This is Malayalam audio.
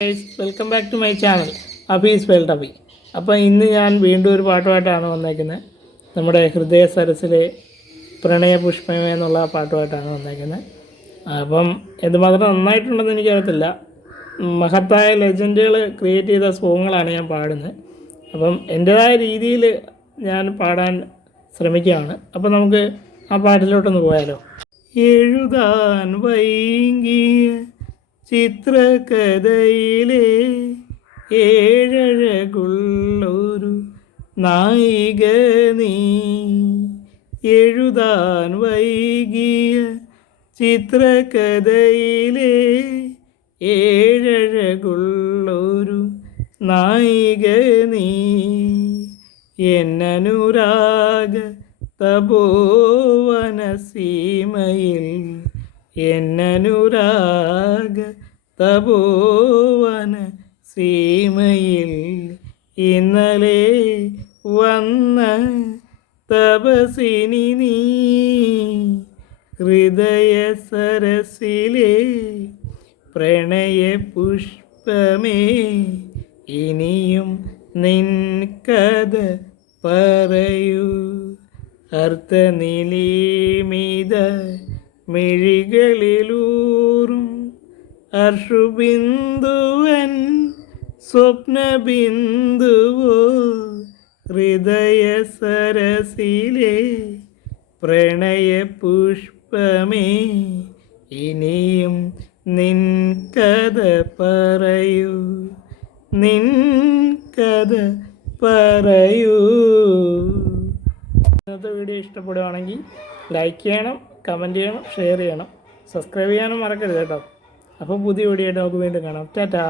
Welcome back to my channel Abi's world Abi. അപ്പോൾ ഇന്ന് ഞാൻ വീണ്ടും ഒരു പാട്ടുമായിട്ടാണ് വന്നേക്കുന്നത്. നമ്മുടെ ഹൃദയ സരസിലെ പ്രണയപുഷ്പമേ എന്നുള്ള പാട്ടുമായിട്ടാണ് വന്നേക്കുന്നത്. അപ്പം എന്തുമാത്രം നന്നായിട്ടുണ്ടെന്ന് എനിക്കറിയത്തില്ല. മഹത്തായ ലെജൻഡുകൾ ക്രിയേറ്റ് ചെയ്ത സോങ്ങുകളാണ് ഞാൻ പാടുന്നത്. അപ്പം എൻ്റേതായ രീതിയിൽ ഞാൻ പാടാൻ ശ്രമിക്കുകയാണ്. അപ്പം നമുക്ക് ആ പാട്ടിലോട്ടൊന്ന് പോയാലോ. എഴുതാൻ വൈകിയ ചിത്രകഥയിലെ ഏഴഴകുള്ളൊരു നായിക നീ, എഴുതാൻ വൈകിയ ചിത്രകഥയിലെ ഏഴഴകുള്ളൊരു നായിക നീ, എന്നനുരാഗ തപോവന സീമയിൽ, എന്നനുരാഗ തപോവന സീമയിൽ ഇന്നലെ വന്ന തപസിനി നീ, ഹൃദയ സരസിലെ പ്രണയ പുഷ്പമേ ഇനിയും നിൻ കഥ പറയൂ. അർത്ഥനിലീമിത മിഴികളിലൂറും അർഷുബിന്ദുവൻ സ്വപ്നബിന്ദുവോ, ഹൃദയ സരസിലെ പ്രണയ പുഷ്പമേ ഇനിയും നിൻ കഥ പറയൂ, നിൻ കഥ പറയൂ. ഇന്നത്തെ വീഡിയോ ഇഷ്ടപ്പെടുകയാണെങ്കിൽ ലൈക്ക് ചെയ്യണം, കമൻറ്റ് ചെയ്യണം, ഷെയർ ചെയ്യണം, സബ്സ്ക്രൈബ് ചെയ്യാനും മറക്കരുത് കേട്ടോ. അപ്പോൾ പുതിയ വീഡിയോ ആയിട്ട് നമുക്ക് വീണ്ടും കാണാം. ടാറ്റാ.